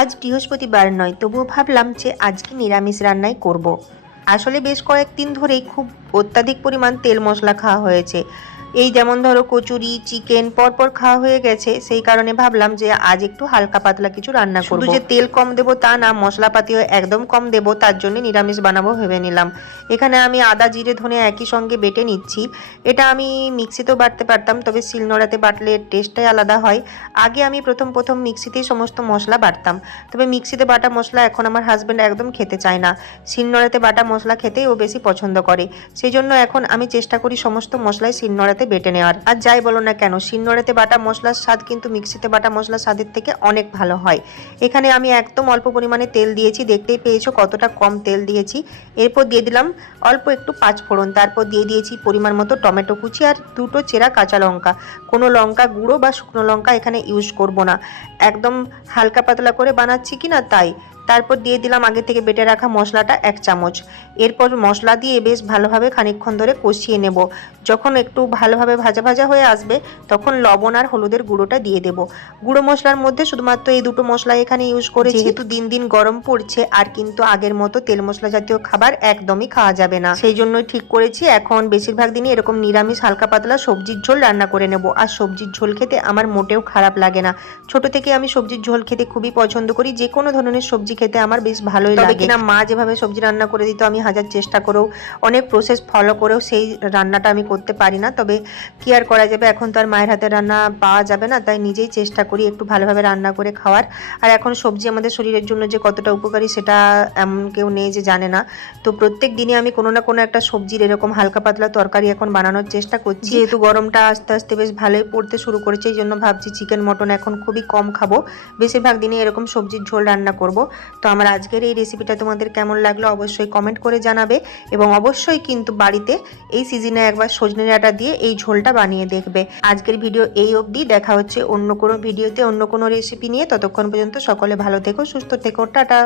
আজ বৃহস্পতিবার নয়, তবুও ভাবলাম যে আজকে নিরামিষ রান্নাই করব। আসলে বেশ কয়েকদিন ধরেই খুব অত্যাধিক পরিমাণ তেল মশলা খাওয়া হয়েছে। এই যেমন ধরো কচুরি, চিকেন পরপর খাওয়া হয়ে গেছে, সেই কারণে ভাবলাম যে আজ একটু হালকা পাতলা কিছু রান্না করব। শুধু যে তেল কম দেবো তা না, মশলাপাতিও একদম কম দেবো, তার জন্য নিরামিষ বানাবো ভেবে নিলাম। এখানে আমি আদা জিরে ধনে একই সঙ্গে বেটে নিচ্ছি। এটা আমি মিক্সিতেও বাটতে পারতাম, তবে শিলনোড়াতে বাটলে টেস্টটাই আলাদা হয়। আগে আমি প্রথম মিক্সিতেই সমস্ত মশলা বাটতাম, তবে মিক্সিতে বাটা মশলা এখন আমার হাজব্যান্ড একদম খেতে চায় না। শিলনোড়াতে বাটা মশলা খেতেই ও বেশি পছন্দ করে। সেই জন্য এখন আমি চেষ্টা করি সমস্ত মশলাই শিলনোড়াতে বেটে নেওয়ার। আর যাই বলো না কেন, শিলনোড়াতে বাটা মশলার স্বাদ কিন্তু মিক্সিতে বাটা মশলার স্বাদের থেকে অনেক ভালো হয়। এখানে আমি একদম অল্প পরিমাণে তেল দিয়েছি, দেখতেই পেয়েছো কতটা কম তেল দিয়েছি। এরপর দিয়ে দিলাম অল্প একটু পাঁচফোড়ন, তারপর দিয়ে দিয়েছি পরিমাণ মতো টমেটো কুচি আর দুটো চেরা কাঁচা লঙ্কা। কোনো লঙ্কা গুঁড়ো বা শুকনো লঙ্কা এখানে ইউজ করব না, একদম হালকা পাতলা করে বানাচ্ছি কিনা তাই। তারপর দিয়ে দিলাম আগে থেকে বেটে রাখা মশলাটা 1 চামচ। এরপর মশলা দিয়ে বেশ ভালোভাবে খানিকক্ষণ ধরে কষিয়ে নেব। যখন একটু ভালোভাবে ভাজা ভাজা হয়ে আসবে, তখন লবণ আর হলুদের গুঁড়োটা দিয়ে দেব। গুঁড়ো মশলার মধ্যে শুধুমাত্র এই দুটো মশলা এখানে ইউজ করেছি, যেহেতু দিন দিন গরম পড়ছে আর কিন্তু আগের মতো তেল মশলা জাতীয় খাবার একদমই খাওয়া যাবে না, সেই জন্যই ঠিক করেছি এখন বেশিরভাগ দিনই এরকম নিরামিষ হালকা পাতলা সবজির ঝোল রান্না করে নেব। আর সবজির ঝোল খেতে আমার মোটেও খারাপ লাগে না। ছোট থেকে আমি সবজির ঝোল খেতে খুবই পছন্দ করি, যে কোনো ধরনের সবজি খেতে আমার বেশ ভালোই লাগে। কিনা মা যেভাবে সবজি রান্না করে দিত, আমি হাজার চেষ্টা করেও অনেক প্রসেস ফলো করেও সেই রান্নাটা আমি করতে পারি না। তবে কি আর করা যাবে, এখন তো আর মায়ের হাতের রান্না পাওয়া যাবে না, তাই নিজেই চেষ্টা করি একটু ভালোভাবে রান্না করে খাওয়ার। আর এখন সবজি আমাদের শরীরের জন্য যে কতটা উপকারী সেটা এমন কেউ নেই যে জানে না। তো প্রত্যেক দিনে আমি কোনো না কোনো একটা সবজির এরকম হালকা পাতলা তরকারি এখন বানানোর চেষ্টা করছি। যেহেতু গরমটা আস্তে আস্তে বেশ ভালোই পড়তে শুরু করেছে, এই জন্য ভাবছি চিকেন মটন এখন খুবই কম খাবো, বেশিরভাগ দিনে এরকম সবজির ঝোল রান্না করব। তো আমার আজকের এই রেসিপিটা তোমাদের কেমন লাগলো অবশ্যই কমেন্ট করে জানাবে, এবং অবশ্যই কিন্তু বাড়িতে এই সিজনে একবার সজনে ডাঁটা দিয়ে এই ঝোলটা বানিয়ে দেখবে। আজকের ভিডিও এই অবধি, দেখা হচ্ছে অন্য কোনো ভিডিওতে অন্য কোনো রেসিপি নিয়ে। ততক্ষণ পর্যন্ত সকলে ভালো থেকো, সুস্থ থেকো, টাটা।